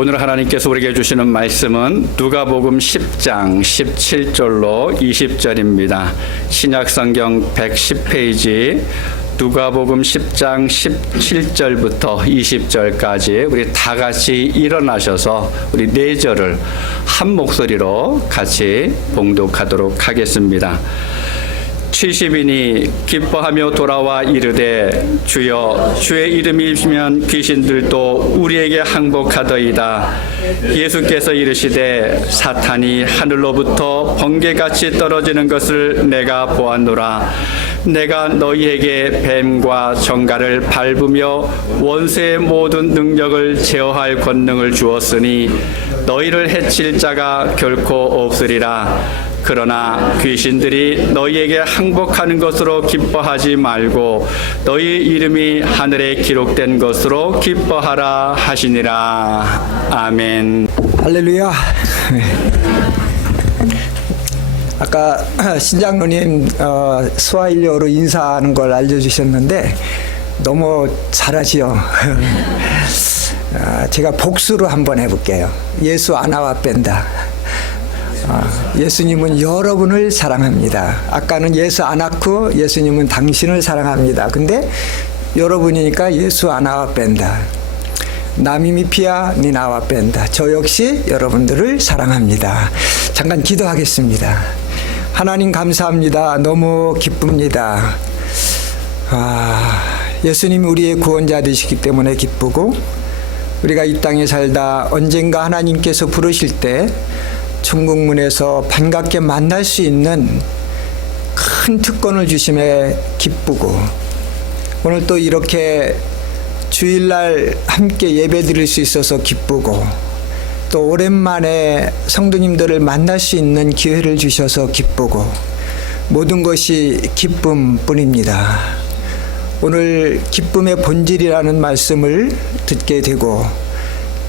오늘 하나님께서 우리에게 주시는 말씀은 누가복음 10장 17절로 20절입니다. 신약성경 110페이지 누가복음 10장 17절부터 20절까지 우리 다 같이 일어나셔서 우리 4절을 한 목소리로 같이 봉독하도록 하겠습니다. 70인이 기뻐하며 돌아와 이르되 주여 주의 이름이시면 귀신들도 우리에게 항복하더이다. 예수께서 이르시되 사탄이 하늘로부터 번개같이 떨어지는 것을 내가 보았노라. 내가 너희에게 뱀과 정갈을 밟으며 원수의 모든 능력을 제어할 권능을 주었으니 너희를 해칠 자가 결코 없으리라. 그러나 귀신들이 너희에게 항복하는 것으로 기뻐하지 말고 너희 이름이 하늘에 기록된 것으로 기뻐하라 하시니라. 아멘. 할렐루야. 아까 신장로님 스와힐리어로 인사하는 걸 알려주셨는데 너무 잘하지요. 제가 복수로 한번 해볼게요. 예수 아나와 뺀다. 예수님은 여러분을 사랑합니다. 아까는 예수 안 낳고 예수님은 당신을 사랑합니다. 근데 여러분이니까 예수 아나와 뺀다. 남이미 피아 니나와 뺀다. 저 역시 여러분들을 사랑합니다. 잠깐 기도하겠습니다. 하나님 감사합니다. 너무 기쁩니다. 예수님이 우리의 구원자 되시기 때문에 기쁘고 우리가 이 땅에 살다 언젠가 하나님께서 부르실 때 천국문에서 반갑게 만날 수 있는 큰 특권을 주심에 기쁘고 오늘 또 이렇게 주일날 함께 예배드릴 수 있어서 기쁘고 또 오랜만에 성도님들을 만날 수 있는 기회를 주셔서 기쁘고 모든 것이 기쁨뿐입니다. 오늘 기쁨의 본질이라는 말씀을 듣게 되고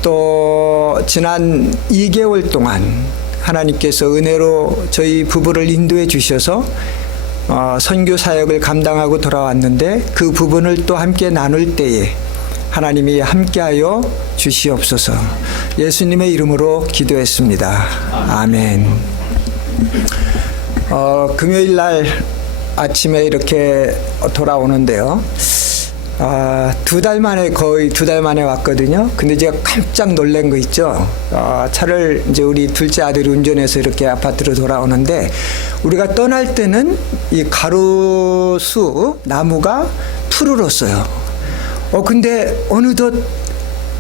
또 지난 2개월 동안 하나님께서 은혜로 저희 부부를 인도해 주셔서 선교 사역을 감당하고 돌아왔는데 그 부분을 또 함께 나눌 때에 하나님이 함께하여 주시옵소서. 예수님의 이름으로 기도했습니다. 아멘. 금요일 날 아침에 이렇게 돌아오는데요. 2달 만에, 거의 2달 만에 왔거든요. 근데 제가 깜짝 놀란 거 있죠. 차를 이제 우리 둘째 아들이 운전해서 이렇게 아파트로 돌아오는데 우리가 떠날 때는 이 가로수 나무가 푸르렀어요. 근데 어느덧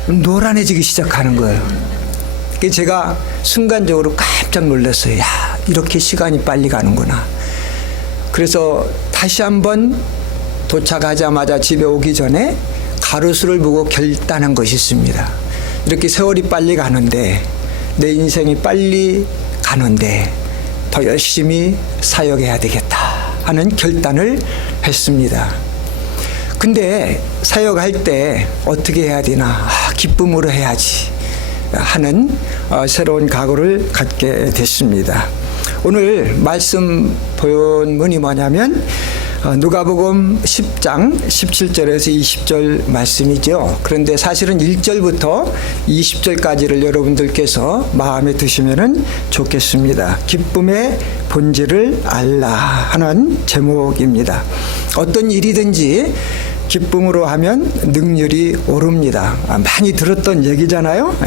노란해지기 시작하는 거예요. 그래서 제가 순간적으로 깜짝 놀랐어요. 야, 이렇게 시간이 빨리 가는구나. 그래서 다시 한번 도착하자마자 집에 오기 전에 가로수를 보고 결단한 것이 있습니다. 이렇게 세월이 빨리 가는데 내 인생이 빨리 가는데 더 열심히 사역해야 되겠다 하는 결단을 했습니다. 근데 사역할 때 어떻게 해야 되나? 기쁨으로 해야지 하는 새로운 각오를 갖게 됐습니다. 오늘 말씀 본문이 뭐냐면 누가복음 10장 17절에서 20절 말씀이죠. 그런데 사실은 1절부터 20절까지를 여러분들께서 마음에 드시면 좋겠습니다. 기쁨의 본질을 알라 하는 제목입니다. 어떤 일이든지 기쁨으로 하면 능률이 오릅니다. 많이 들었던 얘기잖아요.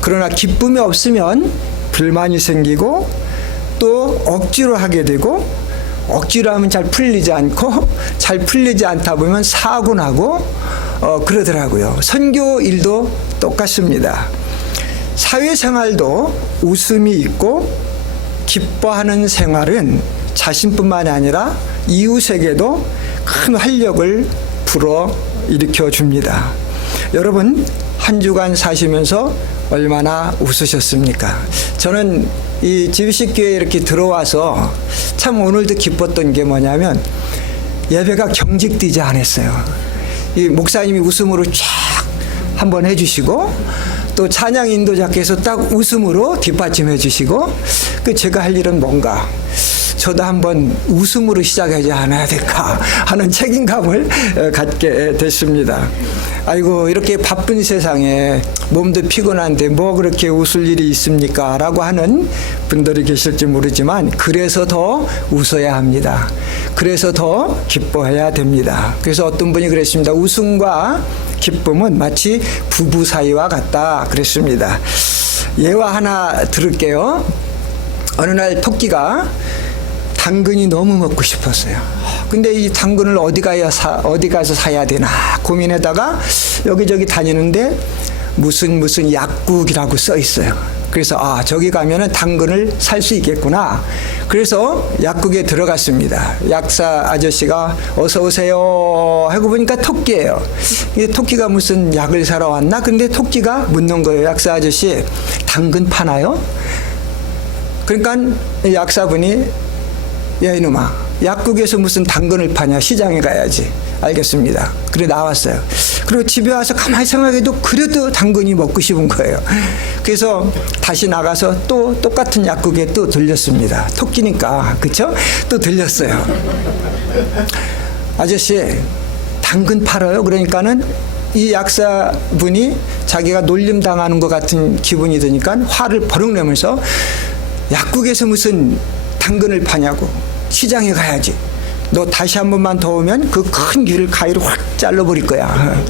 그러나 기쁨이 없으면 불만이 생기고 또 억지로 하게 되고 억지로 하면 잘 풀리지 않고 잘 풀리지 않다 보면 사고 나고 그러더라고요. 선교 일도 똑같습니다. 사회생활도 웃음이 있고 기뻐하는 생활은 자신뿐만이 아니라 이웃에게도 큰 활력을 불어일으켜 줍니다. 여러분 한 주간 사시면서 얼마나 웃으셨습니까? 저는 이 GBC교회에 이렇게 들어와서 참 오늘도 기뻤던 게 뭐냐면 예배가 경직되지 않았어요. 이 목사님이 웃음으로 쫙 한번 해주시고 또 찬양 인도자께서 딱 웃음으로 뒷받침해 주시고 제가 할 일은 뭔가 저도 한번 웃음으로 시작하지 않아야 될까 하는 책임감을 갖게 됐습니다. 아이고, 이렇게 바쁜 세상에 몸도 피곤한데 뭐 그렇게 웃을 일이 있습니까? 라고 하는 분들이 계실지 모르지만, 그래서 더 웃어야 합니다. 그래서 더 기뻐해야 됩니다. 그래서 어떤 분이 그랬습니다. 웃음과 기쁨은 마치 부부 사이와 같다 그랬습니다. 예화 하나 들을게요. 어느 날 토끼가 당근이 너무 먹고 싶었어요. 근데 이 당근을 어디 가서 사야 되나 고민하다가 여기저기 다니는데 무슨 약국이라고 써 있어요. 그래서 저기 가면은 당근을 살 수 있겠구나. 그래서 약국에 들어갔습니다. 약사 아저씨가 어서 오세요 하고 보니까 토끼예요. 이 토끼가 무슨 약을 사러 왔나? 근데 토끼가 묻는 거예요. 약사 아저씨, 당근 파나요? 그러니까 약사분이, 야 이놈아, 약국에서 무슨 당근을 파냐, 시장에 가야지. 알겠습니다. 그래 나왔어요. 그리고 집에 와서 가만히 생각해도 그래도 당근이 먹고 싶은 거예요. 그래서 다시 나가서 또 똑같은 약국에 또 들렸습니다. 토끼니까, 그쵸? 또 들렸어요. 아저씨, 당근 팔아요? 그러니까는 이 약사분이 자기가 놀림 당하는 것 같은 기분이 드니까 화를 버럭 내면서, 약국에서 무슨 당근을 파냐고, 시장에 가야지. 너 다시 한 번만 더 오면 그 큰 귀를 가위로 확 잘라버릴 거야.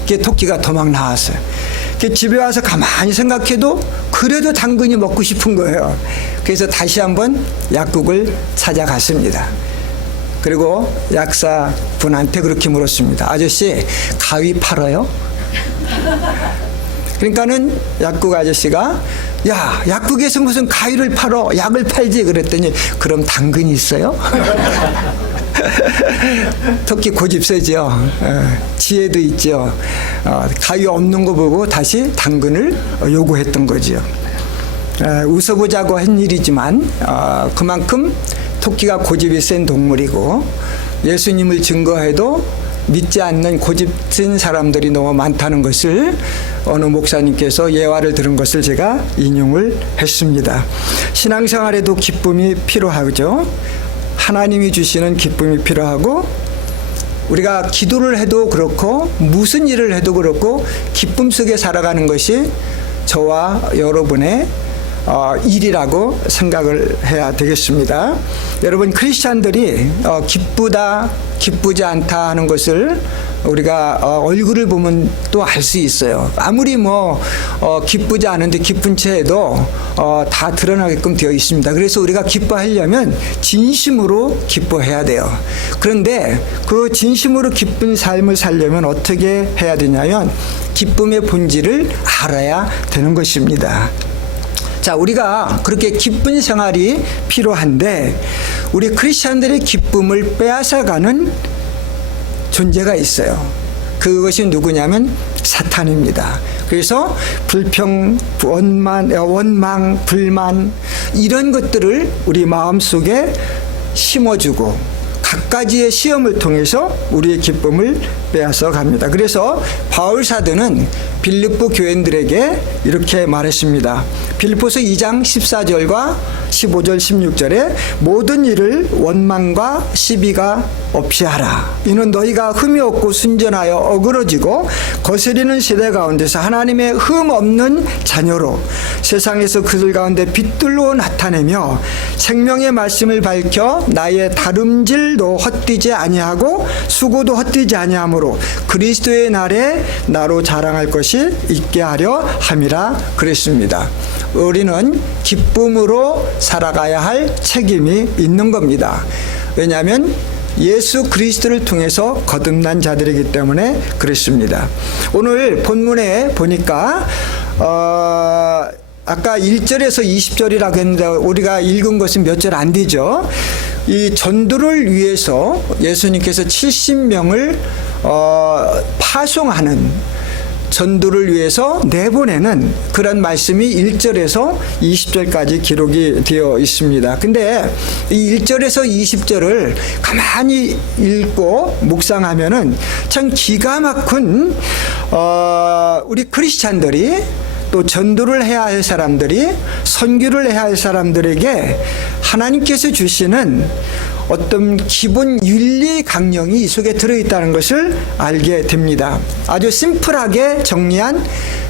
그게 토끼가 도망 나왔어요. 집에 와서 가만히 생각해도 그래도 당근이 먹고 싶은 거예요. 그래서 다시 한번 약국을 찾아갔습니다. 그리고 약사분한테 그렇게 물었습니다. 아저씨, 가위 팔아요? 그러니까는 약국 아저씨가, 야, 약국에서 무슨 가위를 팔어, 약을 팔지. 그랬더니, 그럼 당근이 있어요? 토끼 고집 세죠. 지혜도 있죠. 가위 없는 거 보고 다시 당근을 요구했던 거죠. 웃어보자고 한 일이지만 그만큼 토끼가 고집이 센 동물이고, 예수님을 증거해도 믿지 않는 고집진 사람들이 너무 많다는 것을 어느 목사님께서 예화를 들은 것을 제가 인용을 했습니다. 신앙생활에도 기쁨이 필요하죠. 하나님이 주시는 기쁨이 필요하고, 우리가 기도를 해도 그렇고 무슨 일을 해도 그렇고 기쁨 속에 살아가는 것이 저와 여러분의 일이라고 생각을 해야 되겠습니다. 여러분, 크리스찬들이 기쁘다, 기쁘지 않다 하는 것을 우리가 얼굴을 보면 또 알 수 있어요. 아무리 기쁘지 않은데 기쁜 채에도 다 드러나게끔 되어 있습니다. 그래서 우리가 기뻐하려면 진심으로 기뻐해야 돼요. 그런데 그 진심으로 기쁜 삶을 살려면 어떻게 해야 되냐면, 기쁨의 본질을 알아야 되는 것입니다. 자, 우리가 그렇게 기쁜 생활이 필요한데, 우리 크리스찬들의 기쁨을 빼앗아가는 존재가 있어요. 그것이 누구냐면 사탄입니다. 그래서 불평, 원망, 불만, 이런 것들을 우리 마음속에 심어주고 갖가지의 시험을 통해서 우리의 기쁨을 빼앗아 갑니다. 그래서 바울 사도는 빌립보 교인들에게 이렇게 말했습니다. 빌립보서 2장 14절과 15절 16절에 모든 일을 원망과 시비가 없이 하라. 이는 너희가 흠이 없고 순전하여 어그러지고 거스리는 세대 가운데서 하나님의 흠 없는 자녀로 세상에서 그들 가운데 빛들로 나타내며 생명의 말씀을 밝혀 나의 다름질도 헛되지 아니하고 수고도 헛되지 아니하므로 그리스도의 날에 나로 자랑할 것이 있게 하려 함이라 그랬습니다. 우리는 기쁨으로 살아가야 할 책임이 있는 겁니다. 왜냐하면 예수 그리스도를 통해서 거듭난 자들이기 때문에 그렇습니다. 오늘 본문에 보니까 아까 1절에서 20절이라고 했는데 우리가 읽은 것은 몇 절 안 되죠. 이 전도를 위해서 예수님께서 70명을 파송하는, 전도를 위해서 내보내는 그런 말씀이 1절에서 20절까지 기록이 되어 있습니다. 근데 이 1절에서 20절을 가만히 읽고 묵상하면은 참 기가 막힌 우리 크리스찬들이 또 전도를 해야 할 사람들이, 선교를 해야 할 사람들에게 하나님께서 주시는 어떤 기본 윤리 강령이 이 속에 들어있다는 것을 알게 됩니다. 아주 심플하게 정리한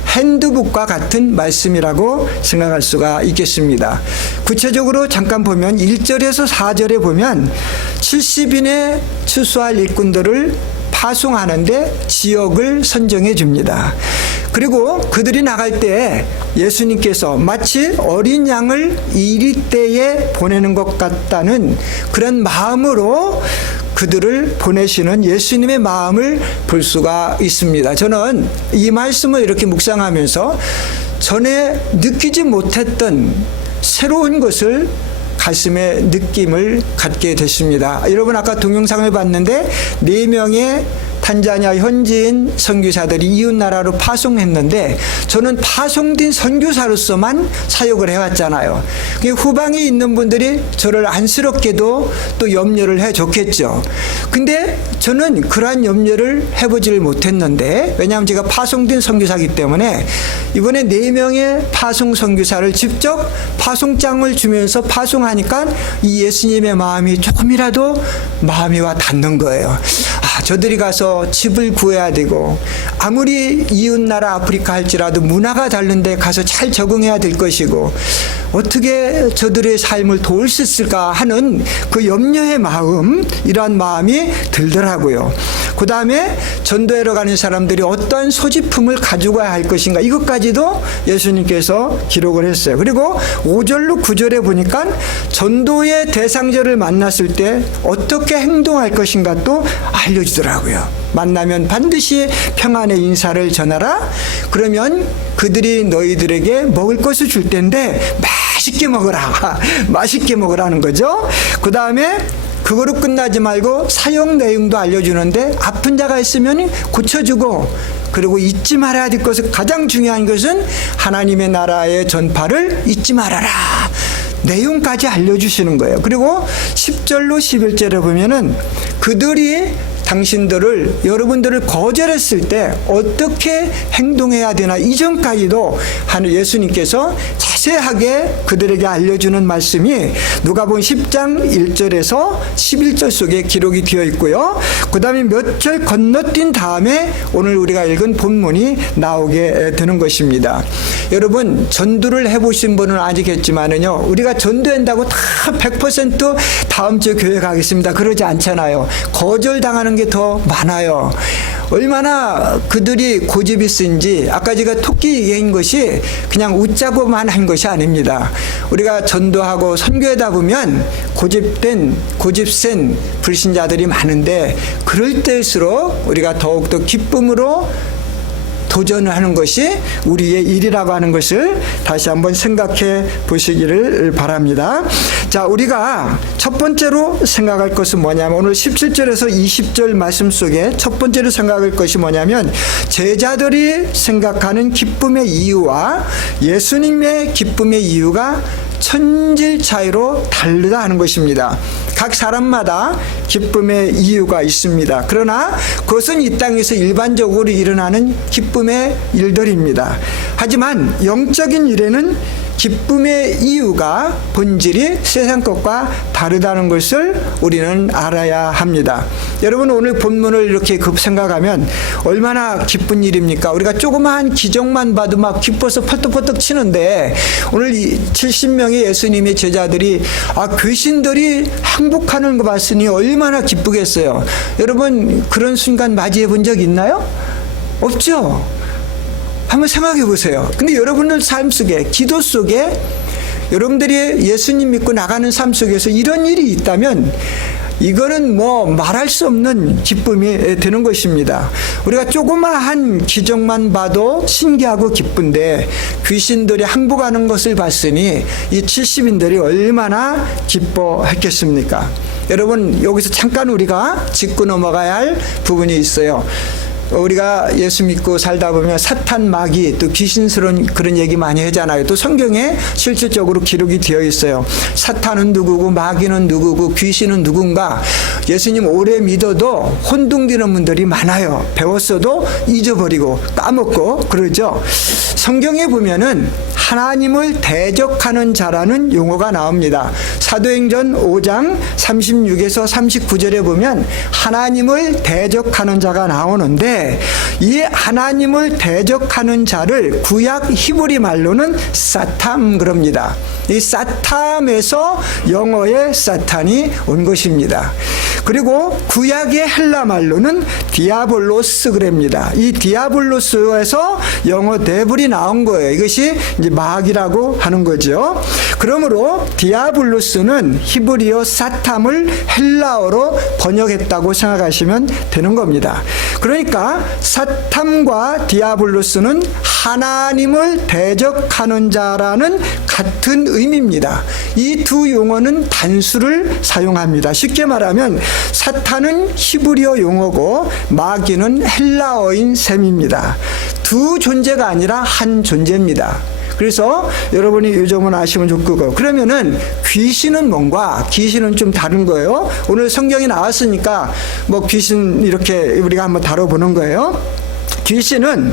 핸드북과 같은 말씀이라고 생각할 수가 있겠습니다. 구체적으로 잠깐 보면 1절에서 4절에 보면 70인의 추수할 일꾼들을 파송하는데 지역을 선정해 줍니다. 그리고 그들이 나갈 때 예수님께서 마치 어린 양을 이리떼에 보내는 것 같다는 그런 마음으로 그들을 보내시는 예수님의 마음을 볼 수가 있습니다. 저는 이 말씀을 이렇게 묵상하면서 전에 느끼지 못했던 새로운 것을 가슴에 느낌을 갖게 됐습니다. 여러분 아까 동영상을 봤는데 4명의 탄자니아 현지인 선교사들이 이웃나라로 파송했는데 저는 파송된 선교사로서만 사역을 해왔잖아요. 후방에 있는 분들이 저를 안쓰럽게도 또 염려를 해줬겠죠. 근데 저는 그러한 염려를 해보지를 못했는데, 왜냐하면 제가 파송된 선교사이기 때문에 이번에 4명의 파송 선교사를 직접 파송장을 주면서 파송하니까 이 예수님의 마음이 조금이라도 마음이 와 닿는 거예요. 저들이 가서 집을 구해야 되고, 아무리 이웃나라 아프리카 할지라도 문화가 다른데 가서 잘 적응해야 될 것이고, 어떻게 저들의 삶을 도울 수 있을까 하는 그 염려의 마음, 이러한 마음이 들더라고요. 그 다음에 전도하러 가는 사람들이 어떠한 소지품을 가져가야 할 것인가, 이것까지도 예수님께서 기록을 했어요. 그리고 5절로 9절에 보니까 전도의 대상자를 만났을 때 어떻게 행동할 것인가 또 알려주더라고요. 만나면 반드시 평안의 인사를 전하라. 그러면 그들이 너희들에게 먹을 것을 줄 텐데 맛있게 먹으라. 맛있게 먹으라는 거죠. 그 다음에 그거로 끝나지 말고 사용 내용도 알려주는데, 아픈 자가 있으면 고쳐주고, 그리고 잊지 말아야 될 것은, 가장 중요한 것은 하나님의 나라의 전파를 잊지 말아라. 내용까지 알려주시는 거예요. 그리고 10절로 11절에 보면은 그들이 당신들을, 여러분들을 거절했을 때 어떻게 행동해야 되나, 이전까지도 예수님께서 자세하게 그들에게 알려주는 말씀이 누가복음 10장 1절에서 11절 속에 기록이 되어 있고요. 그 다음에 몇 절 건너뛴 다음에 오늘 우리가 읽은 본문이 나오게 되는 것입니다. 여러분, 전도를 해보신 분은 아시겠지만은요, 우리가 전도한다고 다 100% 다음 주 교회 가겠습니다, 그러지 않잖아요. 거절당하는 게 더 많아요. 얼마나 그들이 고집이 센지, 아까 제가 토끼 얘기한 것이 그냥 웃자고만 한 것이 아닙니다. 우리가 전도하고 선교하다 보면 고집센 불신자들이 많은데, 그럴 때일수록 우리가 더욱더 기쁨으로 도전을 하는 것이 우리의 일이라고 하는 것을 다시 한번 생각해 보시기를 바랍니다. 자, 우리가 첫 번째로 생각할 것은 뭐냐면, 오늘 17절에서 20절 말씀 속에 첫 번째로 생각할 것이 뭐냐면, 제자들이 생각하는 기쁨의 이유와 예수님의 기쁨의 이유가 천질 차이로 다르다 하는 것입니다. 각 사람마다 기쁨의 이유가 있습니다. 그러나 그것은 이 땅에서 일반적으로 일어나는 기쁨의 일들입니다. 하지만 영적인 일에는 기쁨의 이유가 본질이 세상 것과 다르다는 것을 우리는 알아야 합니다. 여러분, 오늘 본문을 이렇게 생각하면 얼마나 기쁜 일입니까? 우리가 조그마한 기적만 봐도 막 기뻐서 펄떡펄떡 치는데, 오늘 70명의 예수님의 제자들이 귀신들이 항복하는 거 봤으니 얼마나 기쁘겠어요. 여러분, 그런 순간 맞이해 본 적 있나요? 없죠? 한번 생각해 보세요. 근데 여러분들 삶 속에, 기도 속에, 여러분들이 예수님 믿고 나가는 삶 속에서 이런 일이 있다면 이거는 말할 수 없는 기쁨이 되는 것입니다. 우리가 조그마한 기적만 봐도 신기하고 기쁜데, 귀신들이 항복하는 것을 봤으니 이 70인들이 얼마나 기뻐했겠습니까? 여러분, 여기서 잠깐 우리가 짚고 넘어가야 할 부분이 있어요. 우리가 예수 믿고 살다 보면 사탄, 마귀, 또 귀신스러운 그런 얘기 많이 하잖아요. 또 성경에 실질적으로 기록이 되어 있어요. 사탄은 누구고, 마귀는 누구고, 귀신은 누군가. 예수님 오래 믿어도 혼동되는 분들이 많아요. 배웠어도 잊어버리고 까먹고 그러죠. 성경에 보면은 하나님을 대적하는 자라는 용어가 나옵니다. 사도행전 5장 36에서 39절에 보면 하나님을 대적하는 자가 나오는데, 이 하나님을 대적하는 자를 구약 히브리 말로는 사탐 그럽니다. 이 사탐에서 영어의 사탄이 온 것입니다. 그리고 구약의 헬라 말로는 디아볼로스 그럽니다. 이 디아볼로스에서 영어 데블이 나온 거예요. 이것이 이제 마귀라고 하는 거죠. 그러므로 디아블로스는 히브리어 사탐을 헬라어로 번역했다고 생각하시면 되는 겁니다. 그러니까 사탐과 디아블로스는 하나님을 대적하는 자라는 같은 의미입니다. 이 두 용어는 단수를 사용합니다. 쉽게 말하면 사탄은 히브리어 용어고 마귀는 헬라어인 셈입니다. 두 존재가 아니라 한 존재입니다. 그래서 여러분이 이 점은 아시면 좋고, 그러면은 귀신은 뭔가? 귀신은 좀 다른 거예요. 오늘 성경이 나왔으니까 뭐 귀신 이렇게 우리가 한번 다뤄보는 거예요. 귀신은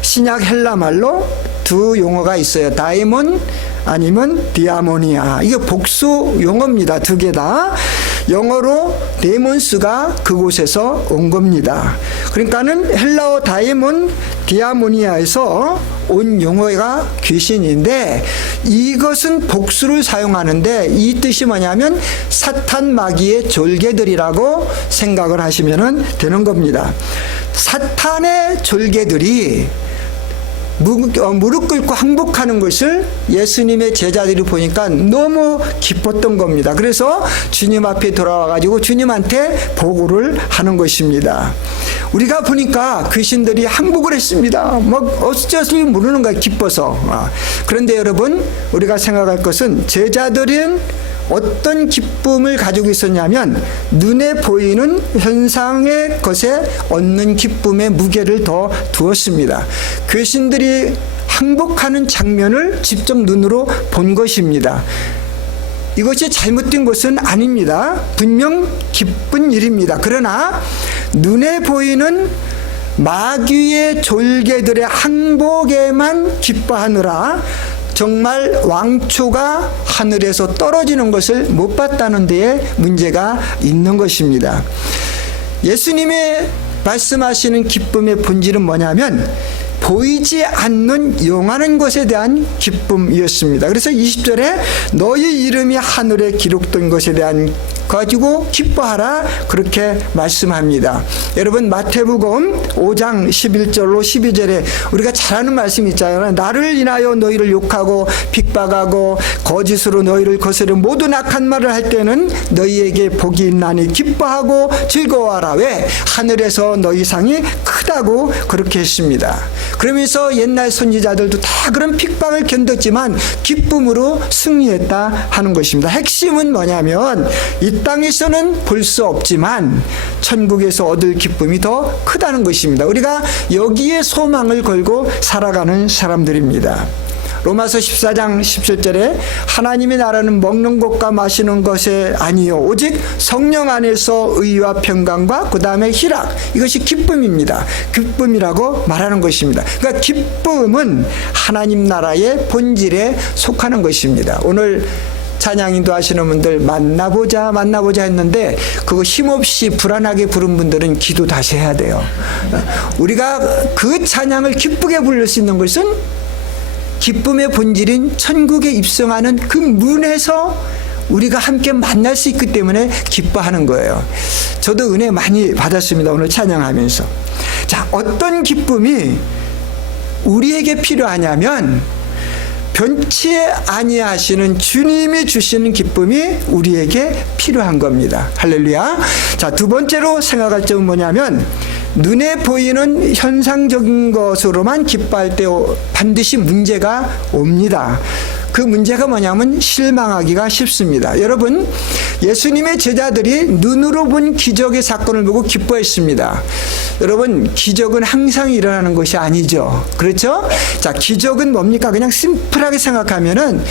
신약 헬라 말로 두 용어가 있어요. 다이몬 아니면 디아모니아. 이게 복수 용어입니다. 두 개 다. 영어로 데몬스가 그곳에서 온 겁니다. 그러니까는 헬라어 다이몬 디아모니아에서 온 용어가 귀신인데, 이것은 복수를 사용하는데 이 뜻이 뭐냐면 사탄 마귀의 졸개들이라고 생각을 하시면 되는 겁니다. 사탄의 졸개들이 무릎 꿇고 항복하는 것을 예수님의 제자들이 보니까 너무 기뻤던 겁니다. 그래서 주님 앞에 돌아와가지고 주님한테 보고를 하는 것입니다. 우리가 보니까 귀신들이 항복을 했습니다. 막 어쩌지 모르는 거야, 기뻐서. 그런데 여러분, 우리가 생각할 것은 제자들은 어떤 기쁨을 가지고 있었냐면 눈에 보이는 현상의 것에 얻는 기쁨의 무게를 더 두었습니다. 귀신들이 항복하는 장면을 직접 눈으로 본 것입니다. 이것이 잘못된 것은 아닙니다. 분명 기쁜 일입니다. 그러나 눈에 보이는 마귀의 졸개들의 항복에만 기뻐하느라 정말 왕초가 하늘에서 떨어지는 것을 못 봤다는 데에 문제가 있는 것입니다. 예수님의 말씀하시는 기쁨의 본질은 뭐냐면 보이지 않는 영하는 것에 대한 기쁨이었습니다. 그래서 20절에 너희 이름이 하늘에 기록된 것에 대한 가지고 기뻐하라, 그렇게 말씀합니다. 여러분, 마태복음 5장 11절로 12절에 우리가 잘 아는 말씀이 있잖아요. 나를 인하여 너희를 욕하고 핍박하고 거짓으로 너희를 거스르는 모든 악한 말을 할 때는 너희에게 복이 있나니 기뻐하고 즐거워하라. 왜? 하늘에서 너희 상이 크다고 그렇게 했습니다. 그러면서 옛날 선지자들도 다 그런 핍박을 견뎠지만 기쁨으로 승리했다 하는 것입니다. 핵심은 뭐냐면 이 땅에서는 볼 수 없지만 천국에서 얻을 기쁨이 더 크다는 것입니다. 우리가 여기에 소망을 걸고 살아가는 사람들입니다. 로마서 14장 17절에 하나님의 나라는 먹는 것과 마시는 것이 아니요 오직 성령 안에서 의와 평강과 그 다음에 희락, 이것이 기쁨입니다. 기쁨이라고 말하는 것입니다. 그러니까 기쁨은 하나님 나라의 본질에 속하는 것입니다. 오늘 찬양인도 하시는 분들 만나보자 했는데 그거 힘없이 불안하게 부른 분들은 기도 다시 해야 돼요. 우리가 그 찬양을 기쁘게 부를 수 있는 것은 기쁨의 본질인 천국에 입성하는 그 문에서 우리가 함께 만날 수 있기 때문에 기뻐하는 거예요. 저도 은혜 많이 받았습니다. 오늘 찬양하면서. 자, 어떤 기쁨이 우리에게 필요하냐면 변치 아니하시는 주님이 주시는 기쁨이 우리에게 필요한 겁니다. 할렐루야. 자, 두 번째로 생각할 점은 뭐냐면 눈에 보이는 현상적인 것으로만 기뻐할 때 반드시 문제가 옵니다. 그 문제가 뭐냐면 실망하기가 쉽습니다. 여러분, 예수님의 제자들이 눈으로 본 기적의 사건을 보고 기뻐했습니다. 여러분, 기적은 항상 일어나는 것이 아니죠. 그렇죠? 자, 기적은 뭡니까? 그냥 심플하게 생각하면은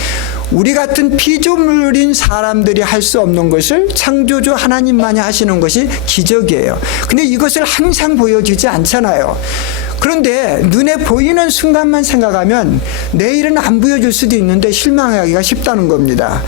우리 같은 피조물인 사람들이 할 수 없는 것을 창조주 하나님만이 하시는 것이 기적이에요. 근데 이것을 항상 보여주지 않잖아요. 그런데 눈에 보이는 순간만 생각하면 내일은 안 보여줄 수도 있는데 실망하기가 쉽다는 겁니다.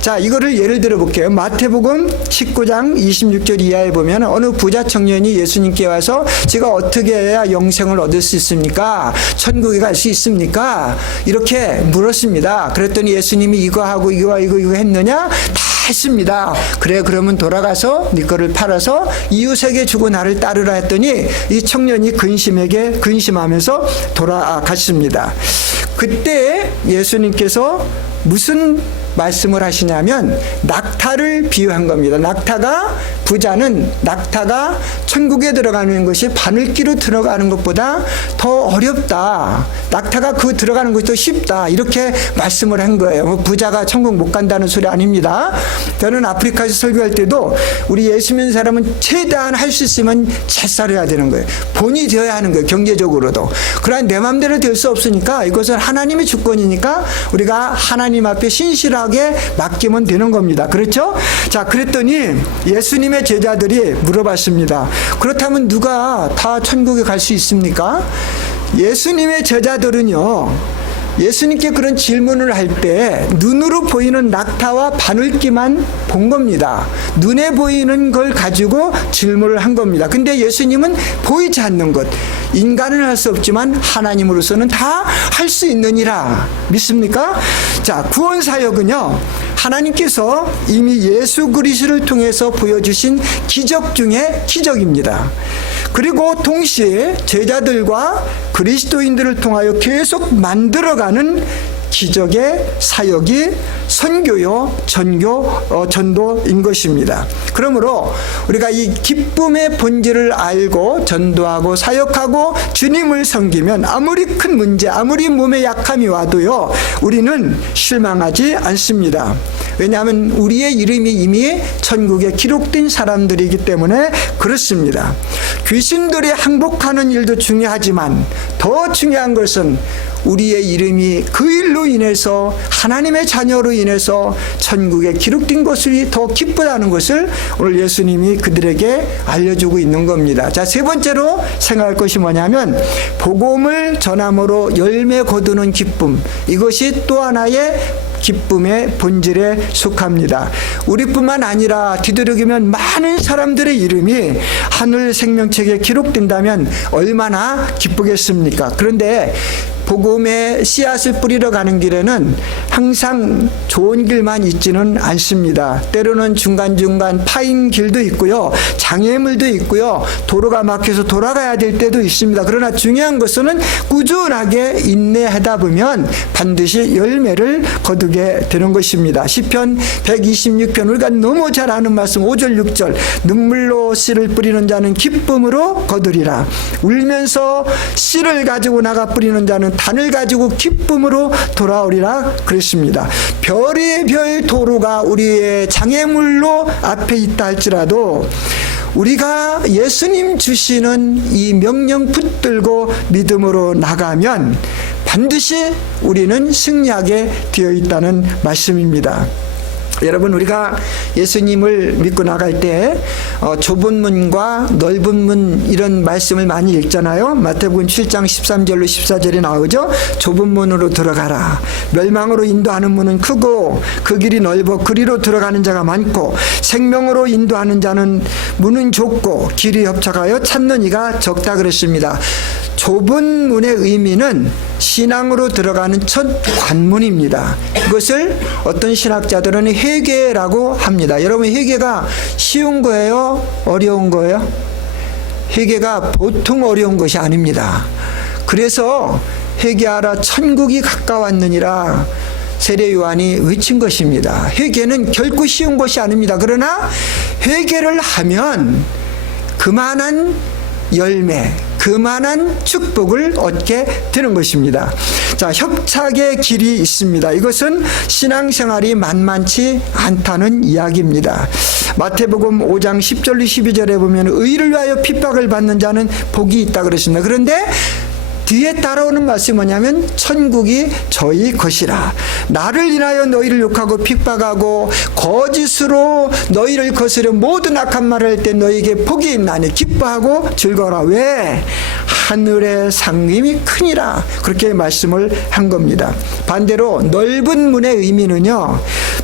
자, 이거를 예를 들어 볼게요. 마태복음 19장 26절 이하에 보면 어느 부자 청년이 예수님께 와서 제가 어떻게 해야 영생을 얻을 수 있습니까? 천국에 갈 수 있습니까? 이렇게 물었습니다. 그랬더니 예수님이 이거 하고 이거 했느냐? 다 했습니다. 그래, 그러면 돌아가서 네 거를 팔아서 이웃에게 주고 나를 따르라 했더니 이 청년이 근심하면서 돌아갔습니다. 그때 예수님께서 무슨 말씀을 하시냐면 낙타를 비유한 겁니다. 부자는 낙타가 천국에 들어가는 것이 바늘기로 들어가는 것보다 더 어렵다. 낙타가 들어가는 것이 더 쉽다. 이렇게 말씀을 한 거예요. 부자가 천국 못 간다는 소리 아닙니다. 저는 아프리카에서 설교할 때도 우리 예수 믿는 사람은 최대한 할 수 있으면 잘 살아야 되는 거예요. 본이 되어야 하는 거예요. 경제적으로도. 그러나 내 마음대로 될 수 없으니까 이것은 하나님의 주권이니까 우리가 하나님 앞에 신실하게 맡기면 되는 겁니다. 그렇죠? 자, 그랬더니 예수님의 제자들이 물어봤습니다. 그렇다면 누가 다 천국에 갈 수 있습니까? 예수님의 제자들은요, 예수님께 그런 질문을 할 때 눈으로 보이는 낙타와 바늘기만 본 겁니다. 눈에 보이는 걸 가지고 질문을 한 겁니다. 근데 예수님은 보이지 않는 것, 인간은 할 수 없지만 하나님으로서는 다 할 수 있느니라. 믿습니까? 자, 구원 사역은요, 하나님께서 이미 예수 그리스도를 통해서 보여주신 기적 중에 기적입니다. 그리고 동시에 제자들과 그리스도인들을 통하여 계속 만들어가는 기적의 사역이 선교요, 전도인 것입니다. 그러므로 우리가 이 기쁨의 본질을 알고 전도하고 사역하고 주님을 섬기면 아무리 큰 문제, 아무리 몸에 약함이 와도요, 우리는 실망하지 않습니다. 왜냐하면 우리의 이름이 이미 천국에 기록된 사람들이기 때문에 그렇습니다. 귀신들이 항복하는 일도 중요하지만 더 중요한 것은 우리의 이름이 그 일로 인해서 하나님의 자녀로 인해서 천국에 기록된 것이 더 기쁘다는 것을 오늘 예수님이 그들에게 알려주고 있는 겁니다. 자, 세 번째로 생각할 것이 뭐냐면 복음을 전함으로 열매 거두는 기쁨, 이것이 또 하나의 기쁨의 본질에 속합니다. 우리뿐만 아니라 뒤돌아보면 많은 사람들의 이름이 하늘 생명책에 기록된다면 얼마나 기쁘겠습니까? 그런데 복음의 씨앗을 뿌리러 가는 길에는 항상 좋은 길만 있지는 않습니다. 때로는 중간중간 파인 길도 있고요, 장애물도 있고요, 도로가 막혀서 돌아가야 될 때도 있습니다. 그러나 중요한 것은 꾸준하게 인내하다 보면 반드시 열매를 거두게 되는 것입니다. 시편 126편, 우리가 너무 잘 아는 말씀 5절 6절, 눈물로 씨를 뿌리는 자는 기쁨으로 거두리라. 울면서 씨를 가지고 나가 뿌리는 자는 단을 가지고 기쁨으로 돌아오리라 그랬습니다. 별의 별 도로가 우리의 장애물로 앞에 있다 할지라도 우리가 예수님 주시는 이 명령 붙들고 믿음으로 나가면 반드시 우리는 승리하게 되어 있다는 말씀입니다. 여러분, 우리가 예수님을 믿고 나갈 때 좁은 문과 넓은 문 이런 말씀을 많이 읽잖아요. 마태복음 7장 13절로 14절에 나오죠. 좁은 문으로 들어가라. 멸망으로 인도하는 문은 크고 그 길이 넓어 그리로 들어가는 자가 많고 생명으로 인도하는 자는 문은 좁고 길이 협착하여 찾는 이가 적다 그랬습니다. 좁은 문의 의미는 신앙으로 들어가는 첫 관문입니다. 이것을 어떤 신학자들은 회개라고 합니다. 여러분, 회개가 쉬운 거예요? 어려운 거예요? 회개가 보통 어려운 것이 아닙니다. 그래서 회개하라 천국이 가까웠느니라 세례 요한이 외친 것입니다. 회개는 결코 쉬운 것이 아닙니다. 그러나 회개를 하면 그만한 열매, 그만한 축복을 얻게 되는 것입니다. 자, 협착의 길이 있습니다. 이것은 신앙생활이 만만치 않다는 이야기입니다. 마태복음 5장 10절로 12절에 보면 의를 위하여 핍박을 받는 자는 복이 있다 그랬습니다. 그런데 뒤에 따라오는 말씀이 뭐냐면 천국이 저희 것이라. 나를 인하여 너희를 욕하고 핍박하고 거짓으로 너희를 거스려 모든 악한 말을 할 때 너희에게 복이 있나니 기뻐하고 즐거워라. 왜? 하늘의 상임이 크니라. 그렇게 말씀을 한 겁니다. 반대로 넓은 문의 의미는요,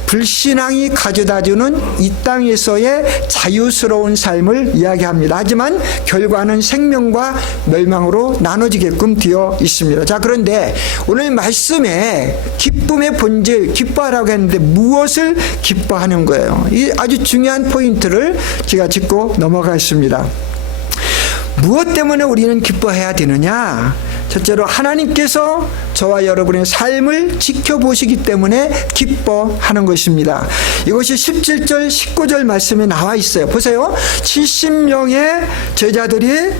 불신앙이 가져다주는 이 땅에서의 자유스러운 삶을 이야기합니다. 하지만 결과는 생명과 멸망으로 나눠지게끔 되어 있습니다. 자, 그런데 오늘 말씀에 기쁨의 본질, 기뻐하라고 했는데 무엇을 기뻐하는 거예요? 이 아주 중요한 포인트를 제가 짚고 넘어가겠습니다. 무엇 때문에 우리는 기뻐해야 되느냐? 첫째로 하나님께서 저와 여러분의 삶을 지켜보시기 때문에 기뻐하는 것입니다. 이것이 17절 19절 말씀에 나와 있어요. 보세요. 70명의 제자들이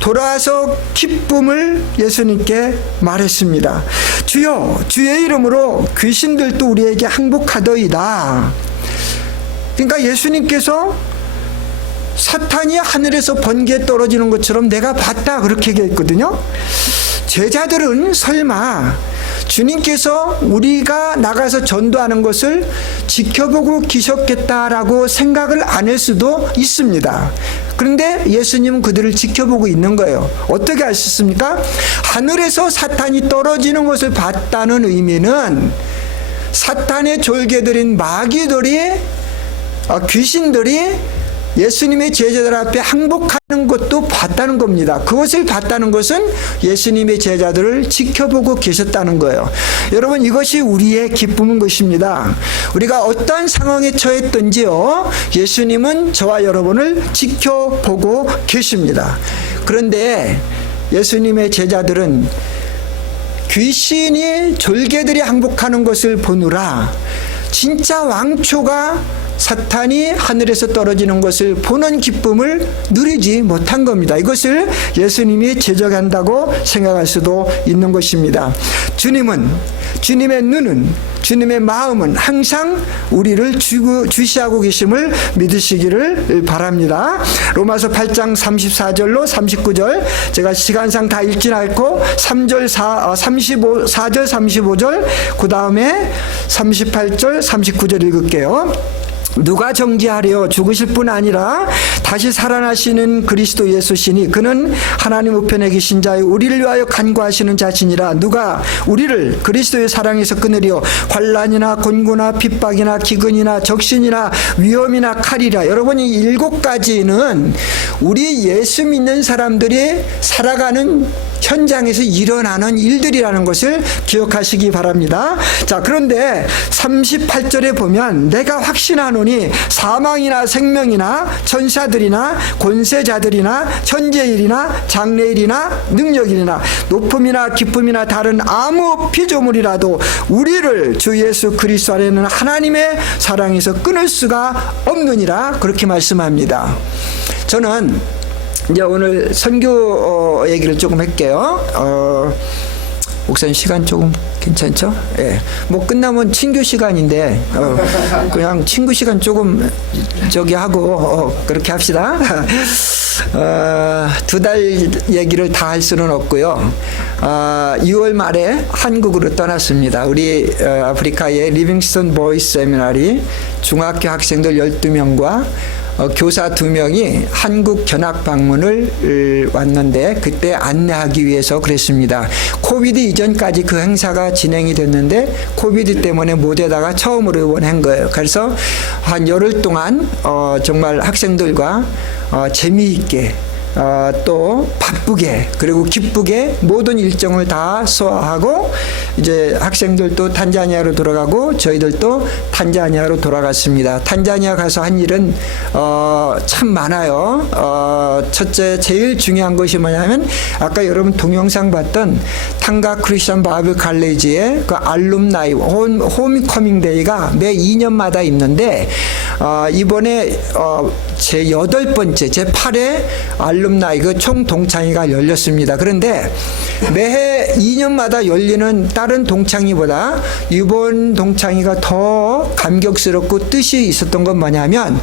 돌아와서 기쁨을 예수님께 말했습니다. 주여, 주의 이름으로 귀신들도 우리에게 항복하더이다. 그러니까 예수님께서 사탄이 하늘에서 번개에 떨어지는 것처럼 내가 봤다, 그렇게 얘기했거든요. 제자들은 설마 주님께서 우리가 나가서 전도하는 것을 지켜보고 계셨겠다라고 생각을 안 할 수도 있습니다. 그런데 예수님은 그들을 지켜보고 있는 거예요. 어떻게 아셨습니까? 하늘에서 사탄이 떨어지는 것을 봤다는 의미는 사탄의 졸개들인 마귀들이, 귀신들이 예수님의 제자들 앞에 항복하는 것도 봤다는 겁니다. 그것을 봤다는 것은 예수님의 제자들을 지켜보고 계셨다는 거예요. 여러분, 이것이 우리의 기쁨인 것입니다. 우리가 어떠한 상황에 처했든지요, 예수님은 저와 여러분을 지켜보고 계십니다. 그런데 예수님의 제자들은 귀신이, 졸개들이 항복하는 것을 보느라 진짜 왕초가 사탄이 하늘에서 떨어지는 것을 보는 기쁨을 누리지 못한 겁니다. 이것을 예수님이 제적한다고 생각할 수도 있는 것입니다. 주님의 눈은, 주님의 마음은 항상 우리를 주시하고 계심을 믿으시기를 바랍니다. 로마서 8장 34절로 39절, 제가 시간상 다 읽진 않고 4절 35절, 그 다음에 38절 39절 읽을게요. 누가 정죄하려? 죽으실 뿐 아니라 다시 살아나시는 그리스도 예수시니 그는 하나님 우편에 계신 자요 우리를 위하여 간구하시는 자시니라. 누가 우리를 그리스도의 사랑에서 끊으려? 환난이나 곤고나 핍박이나 기근이나 적신이나 위험이나 칼이라. 여러분이 7가지는 우리 예수 믿는 사람들이 살아가는 현장에서 일어나는 일들이라는 것을 기억하시기 바랍니다. 자, 그런데 38절에 보면 내가 확신하노니 사망이나 생명이나 천사들이나 권세자들이나 현재일이나 장래일이나 능력일이나 높음이나 깊음이나 다른 아무 피조물이라도 우리를 주 예수 그리스도 안에는 하나님의 사랑에서 끊을 수가 없느니라. 그렇게 말씀합니다. 저는 이제 오늘 선교 얘기를 조금 할게요. 목사님 시간 조금 괜찮죠? 예. 뭐 끝나면 친교 시간인데 그냥 친구 시간 조금 저기 하고 그렇게 합시다. 2달 얘기를 다 할 수는 없고요. 6월 말에 한국으로 떠났습니다. 우리 아프리카의 리빙스턴 보이스 세미나리 중학교 학생들 12명과 교사 2명이 한국 견학 방문을 왔는데 그때 안내하기 위해서 그랬습니다. 코비드 이전까지 그 행사가 진행이 됐는데 코비드 때문에 못에다가 처음으로 이번한 거예요. 그래서 한 열흘 동안 정말 학생들과 재미있게 또 바쁘게 그리고 기쁘게 모든 일정을 다 소화하고 이제 학생들도 탄자니아로 돌아가고 저희들도 탄자니아로 돌아갔습니다. 탄자니아 가서 한 일은 참 많아요. 첫째 제일 중요한 것이 뭐냐면 아까 여러분 동영상 봤던 탕가 크리스천 바이블 칼리지의 그 알룸나이 호미커밍 데이가 매 2년마다 있는데 이번에 제8번째, 제8회 알룸나이 그 총동창회가 열렸습니다. 그런데 매해 2년마다 열리는 다른 동창회보다 이번 동창회가 더 감격스럽고 뜻이 있었던 건 뭐냐면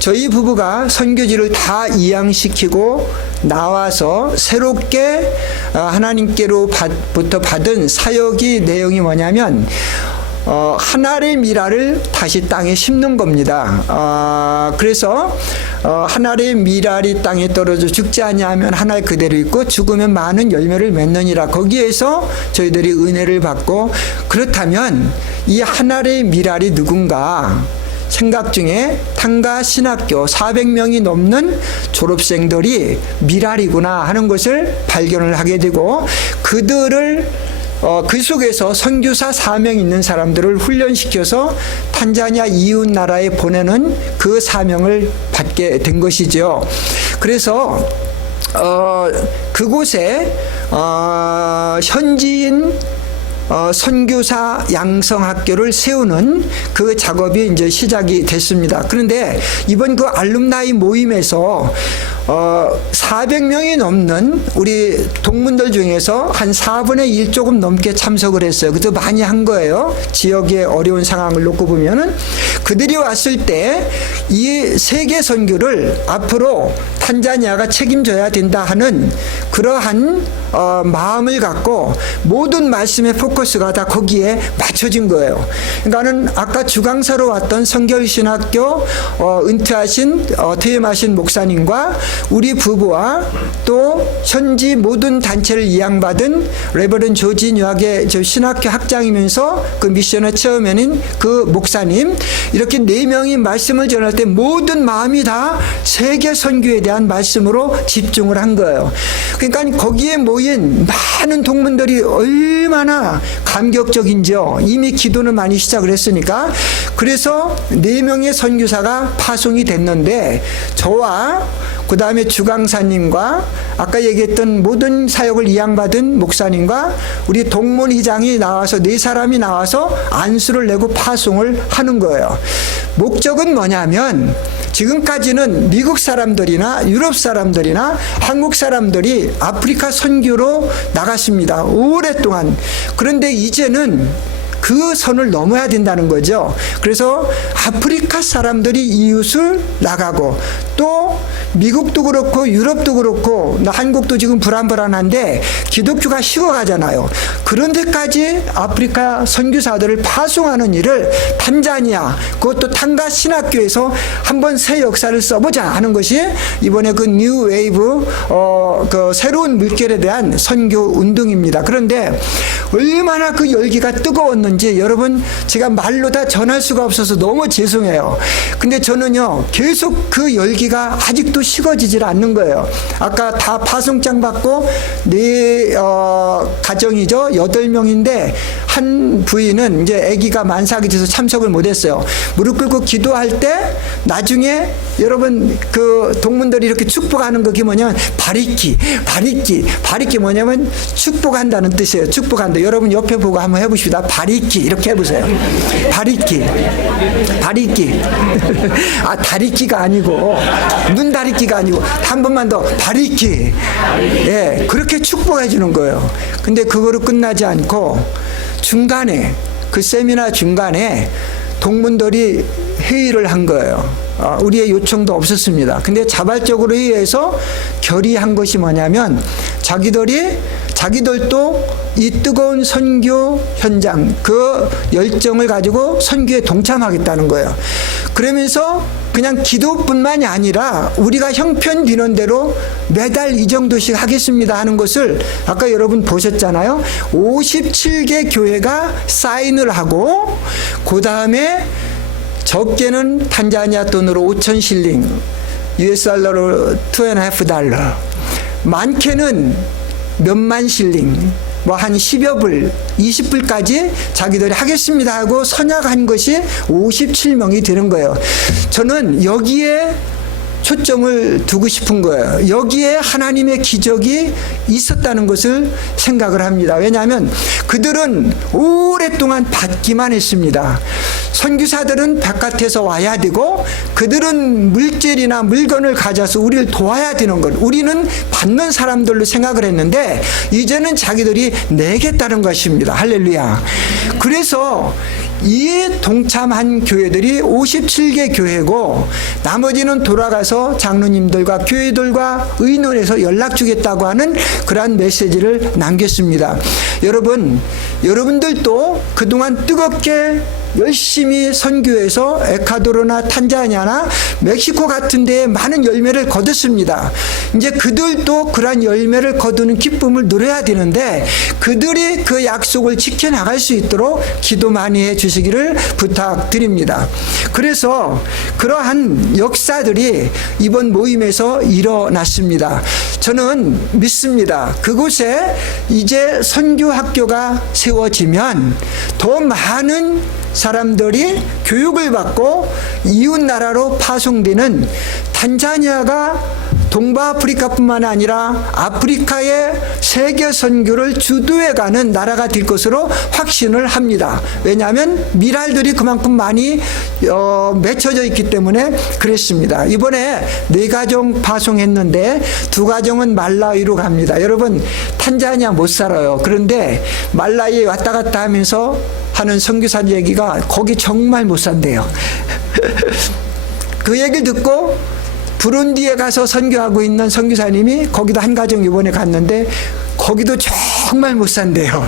저희 부부가 선교지를 다 이양시키고 나와서 새롭게 하나님께로부터 받은 사역의 내용이 뭐냐면 하나의 미랄을 다시 땅에 심는 겁니다. 그래서 하나의 미랄이 땅에 떨어져 죽지 아니하면 하나 그대로 있고 죽으면 많은 열매를 맺느니라. 거기에서 저희들이 은혜를 받고, 그렇다면 이 하나의 미랄이 누군가 생각 중에 탄가 신학교 400명이 넘는 졸업생들이 미랄이구나 하는 것을 발견을 하게 되고, 그들을 그 속에서 선교사 사명 있는 사람들을 훈련시켜서 탄자니아 이웃 나라에 보내는 그 사명을 받게 된 것이죠. 그래서 그곳에 현지인 선교사 양성학교를 세우는 그 작업이 이제 시작이 됐습니다. 그런데 이번 그 알룸나이 모임에서 400명이 넘는 우리 동문들 중에서 한 4분의 1 조금 넘게 참석을 했어요. 그것도 많이 한 거예요. 지역의 어려운 상황을 놓고 보면은. 그들이 왔을 때 이 세계 선교를 앞으로 탄자니아가 책임져야 된다 하는 그러한 마음을 갖고 모든 말씀의 포커스가 다 거기에 맞춰진 거예요. 그러니까는 아까 주강사로 왔던 성결신학교 은퇴하신 퇴임하신 목사님과 우리 부부와 또 현지 모든 단체를 이양받은 레버런 조지 뉴학의 신학교 학장이면서 그 미션의 체어맨인 그 목사님, 이렇게 4명이 말씀을 전할 때 모든 마음이 다 세계 선교에 대한 말씀으로 집중을 한 거예요. 그러니까 거기에 모인 많은 동문들이 얼마나 감격적인지요. 이미 기도는 많이 시작을 했으니까. 그래서 4명의 선교사가 파송이 됐는데, 저와 그 다음에 주강사님과 아까 얘기했던 모든 사역을 이양받은 목사님과 우리 동문회장이 나와서 4사람이 나와서 안수를 내고 파송을 하는 거예요. 목적은 뭐냐면 지금까지는 미국 사람들이나 유럽 사람들이나 한국 사람들이 아프리카 선교로 나갔습니다. 오랫동안. 그런데 이제는 그 선을 넘어야 된다는 거죠. 그래서 아프리카 사람들이 이웃을 나가고, 또 미국도 그렇고 유럽도 그렇고 한국도 지금 불안불안한데 기독교가 식어가잖아요. 그런 데까지 아프리카 선교사들을 파송하는 일을 탄자니아, 그것도 탄가 신학교에서 한번 새 역사를 써보자 하는 것이 이번에 그 뉴 웨이브 그 새로운 물결에 대한 선교 운동입니다. 그런데 얼마나 그 열기가 뜨거웠는지 여러분 제가 말로 다 전할 수가 없어서 너무 죄송해요. 근데 저는요 계속 그 열기가 아직도 식어지질 않는 거예요. 아까 다 파송장 받고 가정이죠. 8명인데 한 부인은 이제 아기가 만삭이 돼서 참석을 못했어요. 무릎 꿇고 기도할 때 나중에 여러분 그 동문들이 이렇게 축복하는 그게 뭐냐면 바리키 뭐냐면 축복한다는 뜻이에요. 축복한다. 여러분 옆에 보고 한번 해보십시다. 바리키 이렇게 해보세요. 바리키 아 다리키가 아니고 눈다리키가 아니고 한 번만 더 바리키. 예, 그렇게 축복해 주는 거예요. 근데 그거로 끝나지 않고 중간에 그 세미나 중간에 동문들이 회의를 한 거예요. 우리의 요청도 없었습니다. 근데 자발적으로 회의해서 결의한 것이 뭐냐면 자기들도 이 뜨거운 선교 현장 그 열정을 가지고 선교에 동참하겠다는 거예요. 그러면서 그냥 기도뿐만이 아니라 우리가 형편 비는 대로 매달 이 정도씩 하겠습니다 하는 것을 아까 여러분 보셨잖아요. 57개 교회가 사인을 하고 그 다음에 적게는 탄자니아 돈으로 5,000 실링, US 달러로 $2.5, 많게는 몇만 실링, 뭐 한 10여 불, 20불까지 자기들이 하겠습니다 하고 선약한 것이 57명이 되는 거예요. 저는 여기에 초점을 두고 싶은 거예요. 여기에 하나님의 기적이 있었다는 것을 생각을 합니다. 왜냐하면 그들은 오랫동안 받기만 했습니다. 선교사들은 바깥에서 와야 되고 그들은 물질이나 물건을 가져서 우리를 도와야 되는 것, 우리는 받는 사람들로 생각을 했는데 이제는 자기들이 내겠다는 것입니다. 할렐루야. 그래서 이에 동참한 교회들이 57개 교회고 나머지는 돌아가서 장로님들과 교회들과 의논해서 연락 주겠다고 하는 그러한 메시지를 남겼습니다. 여러분들도 그동안 뜨겁게 열심히 선교해서 에콰도르나 탄자니아나 멕시코 같은 데에 많은 열매를 거뒀습니다. 이제 그들도 그러한 열매를 거두는 기쁨을 누려야 되는데 그들이 그 약속을 지켜나갈 수 있도록 기도 많이 해 주시기를 부탁드립니다. 그래서 그러한 역사들이 이번 모임에서 일어났습니다. 저는 믿습니다. 그곳에 이제 선교학교가 세워지면 더 많은 사람들이 교육을 받고 이웃 나라로 파송되는 탄자니아가 동북아프리카뿐만 아니라 아프리카의 세계 선교를 주도해가는 나라가 될 것으로 확신을 합니다. 왜냐하면 미랄들이 그만큼 많이 맺혀져 있기 때문에 그랬습니다. 이번에 4가정 파송했는데 2가정은 말라위로 갑니다. 여러분 탄자니아 못 살아요. 그런데 말라위에 왔다 갔다 하면서 하는 선교사 얘기가 거기 정말 못 산대요. 그 얘기를 듣고 부룬디에 가서 선교하고 있는 선교사님이 거기도 한 가정 이번에 갔는데 거기도 정말 못 산대요.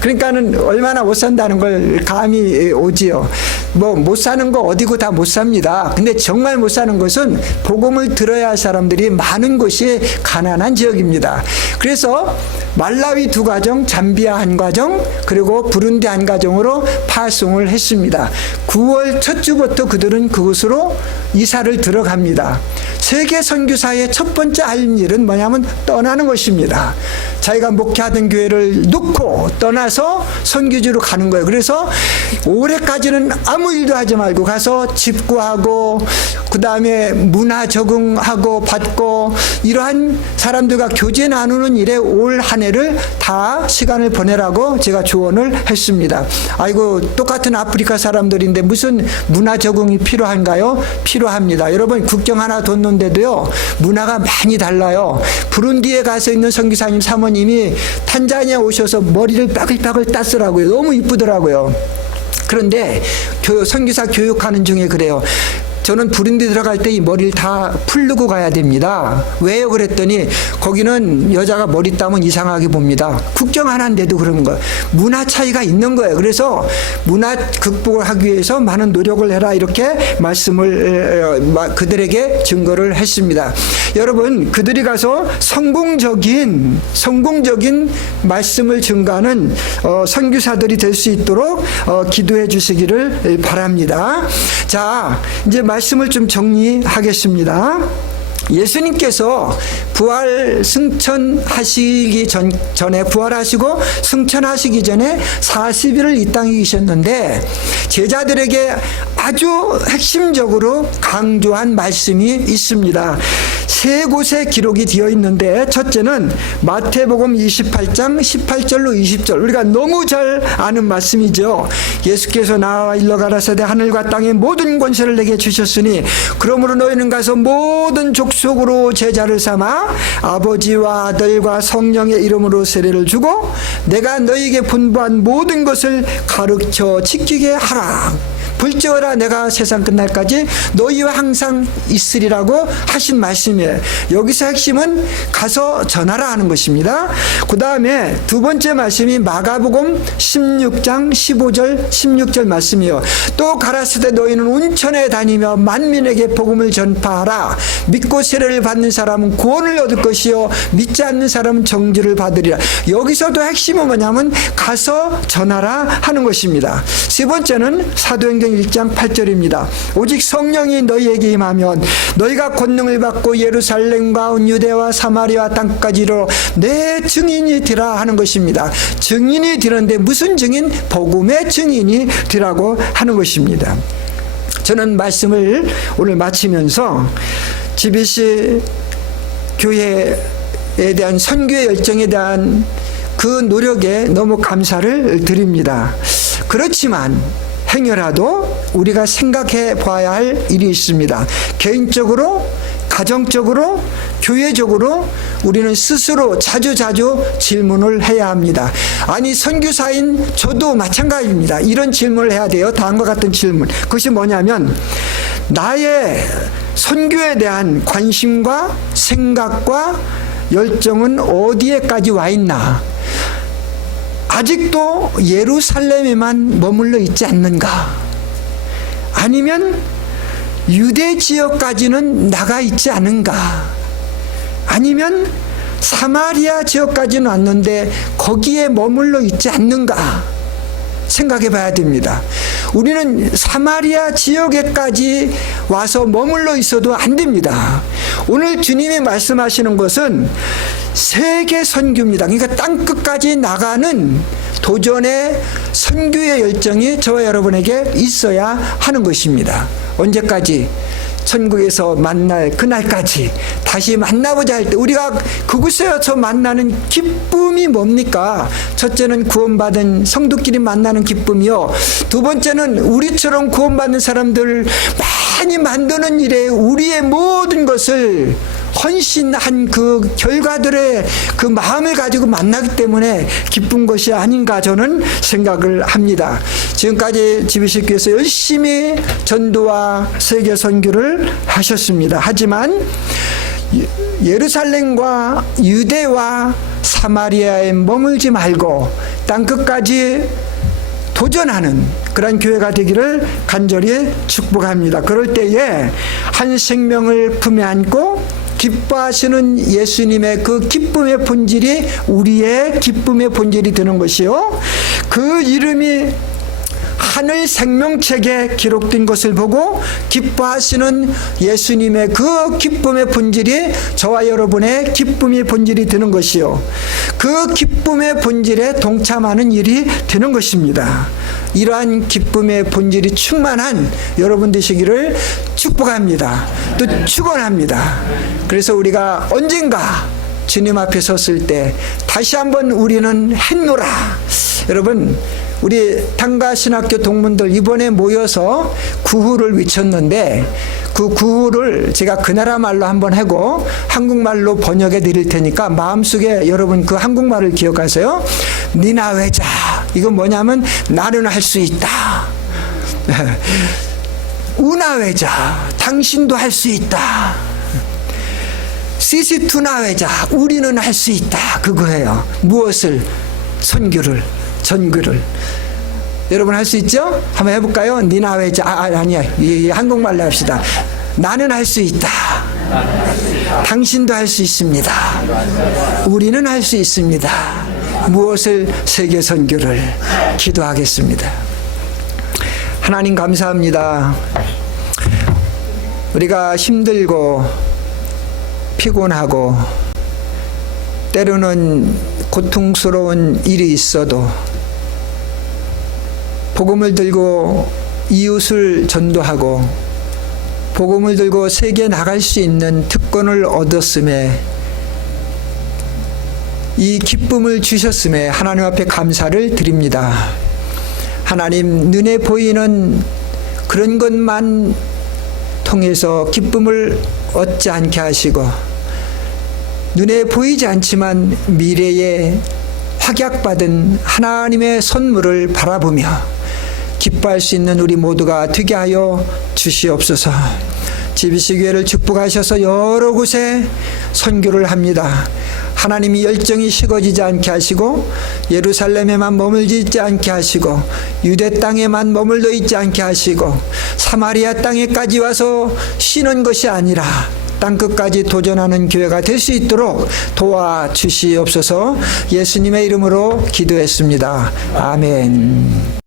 그러니까는 얼마나 못 산다는 걸 감이 오지요. 뭐 못 사는 거 어디고 다 못 삽니다. 근데 정말 못 사는 것은 복음을 들어야 할 사람들이 많은 곳이 가난한 지역입니다. 그래서 말라위 2가정, 잠비아 1가정, 그리고 부룬디 1가정으로 파송을 했습니다. 9월 첫 주부터 그들은 그곳으로 이사를 들어갑니다. 세계 선교사의 첫 번째 할 일은 뭐냐면 떠나는 것입니다. 자기가 목회하던 교회를 놓고 떠나서 선교지로 가는 거예요. 그래서 올해까지는 아무 일도 하지 말고 가서 집구하고 그 다음에 문화 적응하고 받고 이러한 사람들과 교제 나누는 일에 올 한 해를 다 시간을 보내라고 제가 조언을 했습니다. 아이고 똑같은 아프리카 사람들인데 무슨 문화 적응이 필요한가요? 필요합니다. 여러분 국경 하나 뒀는데도요 문화가 많이 달라요. 부룬디에 가서 있는 선교사님 사모님이 탄자니아 오셔서 머리를 빠글빠글 땄더라고요. 너무 이쁘더라고요. 그런데 선교사 교육하는 중에 그래요. 저는 부룬디 들어갈 때 이 머리를 다 풀르고 가야 됩니다. 왜요? 그랬더니 거기는 여자가 머리 따면 이상하게 봅니다. 국경 하나인데도 그런 거예요. 문화 차이가 있는 거예요. 그래서 문화 극복을 하기 위해서 많은 노력을 해라 이렇게 말씀을 그들에게 증거를 했습니다. 여러분 그들이 가서 성공적인 말씀을 증가하는 선교사들이 될 수 있도록 기도해 주시기를 바랍니다. 자 이제 말씀을 좀 정리하겠습니다. 예수님께서 부활 승천하시기 전에 부활하시고 승천하시기 전에 40일을 이 땅에 계셨는데 제자들에게 아주 핵심적으로 강조한 말씀이 있습니다. 3곳에 기록이 되어 있는데 첫째는 마태복음 28장 18절로 20절 우리가 너무 잘 아는 말씀이죠. 예수께서 나와 일러 가라사대 하늘과 땅의 모든 권세를 내게 주셨으니 그러므로 너희는 가서 모든 족속으로 제자를 삼아 아버지와 아들과 성령의 이름으로 세례를 주고 내가 너희에게 분부한 모든 것을 가르쳐 지키게 하라. 불지어라 내가 세상 끝날까지 너희와 항상 있으리라고 하신 말씀이에요. 여기서 핵심은 가서 전하라 하는 것입니다. 그 다음에 2번째 말씀이 마가복음 16장 15절 16절 말씀이요. 또 가라사대 너희는 온천에 다니며 만민에게 복음을 전파하라. 믿고 세례를 받는 사람은 구원을 얻을 것이요 믿지 않는 사람은 정죄를 받으리라. 여기서도 핵심은 뭐냐면 가서 전하라 하는 것입니다. 3번째는 사도행전 1장 8절입니다. 오직 성령이 너희에게 임하면 너희가 권능을 받고 예루살렘과 온 유대와 사마리아 땅까지 이르러 내 증인이 되라 하는 것입니다. 증인이 되는데 무슨 증인? 복음의 증인이 되라고 하는 것입니다. 저는 말씀을 오늘 마치면서 GBC 교회에 대한 선교의 열정에 대한 그 노력에 너무 감사를 드립니다. 그렇지만 행여라도 우리가 생각해 봐야 할 일이 있습니다. 개인적으로, 가정적으로, 교회적으로 우리는 스스로 자주 질문을 해야 합니다. 아니, 선교사인 저도 마찬가지입니다. 이런 질문을 해야 돼요. 다음과 같은 질문. 그것이 뭐냐면, 나의 선교에 대한 관심과 생각과 열정은 어디에까지 와 있나? 아직도 예루살렘에만 머물러 있지 않는가? 아니면 유대 지역까지는 나가 있지 않은가? 아니면 사마리아 지역까지는 왔는데 거기에 머물러 있지 않는가? 생각해 봐야 됩니다. 우리는 사마리아 지역에까지 와서 머물러 있어도 안 됩니다. 오늘 주님이 말씀하시는 것은 세계 선교입니다. 그러니까 땅끝까지 나가는 도전의 선교의 열정이 저와 여러분에게 있어야 하는 것입니다. 언제까지? 천국에서 만날 그날까지 다시 만나보자 할 때 우리가 그곳에서 만나는 기쁨이 뭡니까? 첫째는 구원받은 성도끼리 만나는 기쁨이요. 두 번째는 우리처럼 구원받는 사람들 많이 만드는 일에 우리의 모든 것을 헌신한 그 결과들의 그 마음을 가지고 만나기 때문에 기쁜 것이 아닌가 저는 생각을 합니다. 지금까지 GBC교회에서 열심히 전도와 세계 선교를 하셨습니다. 하지만 예루살렘과 유대와 사마리아에 머물지 말고 땅끝까지 도전하는 그런 교회가 되기를 간절히 축복합니다. 그럴 때에 한 생명을 품에 안고 기뻐하시는 예수님의 그 기쁨의 본질이 우리의 기쁨의 본질이 되는 것이요. 그 이름이 하늘 생명책에 기록된 것을 보고 기뻐하시는 예수님의 그 기쁨의 본질이 저와 여러분의 기쁨의 본질이 되는 것이요. 그 기쁨의 본질에 동참하는 일이 되는 것입니다. 이러한 기쁨의 본질이 충만한 여러분 되시기를 축복합니다. 또 축원합니다. 그래서 우리가 언젠가 주님 앞에 섰을 때 다시 한번 우리는 했노라. 여러분, 우리 당가신학교 동문들 이번에 모여서 구호를 외쳤는데 그 구호를 제가 그 나라 말로 한번 하고 한국말로 번역해 드릴 테니까 마음속에 여러분 그 한국말을 기억하세요. 니나웨자. 이건 뭐냐면 나는 할 수 있다. 우나웨자. 당신도 할 수 있다. 시시투나웨자. 우리는 할 수 있다. 그거예요. 무엇을? 선교를, 전교를. 여러분 할 수 있죠? 한번 해볼까요? 니나웨자. 아니야. 한국말로 합시다. 나는 할 수 있다. 당신도 할 수 있습니다. 우리는 할 수 있습니다. 무엇을? 세계 선교를. 기도하겠습니다. 하나님 감사합니다. 우리가 힘들고 피곤하고 때로는 고통스러운 일이 있어도 복음을 들고 이웃을 전도하고 복음을 들고 세계에 나갈 수 있는 특권을 얻었음에 이 기쁨을 주셨음에 하나님 앞에 감사를 드립니다. 하나님, 눈에 보이는 그런 것만 통해서 기쁨을 얻지 않게 하시고 눈에 보이지 않지만 미래에 확약받은 하나님의 선물을 바라보며 기뻐할 수 있는 우리 모두가 되게 하여 주시옵소서. GBC 교회를 축복하셔서 여러 곳에 선교를 합니다. 하나님이 열정이 식어지지 않게 하시고 예루살렘에만 머물지 있지 않게 하시고 유대 땅에만 머물러 있지 않게 하시고 사마리아 땅에까지 와서 쉬는 것이 아니라 땅끝까지 도전하는 교회가 될 수 있도록 도와주시옵소서. 예수님의 이름으로 기도했습니다. 아멘.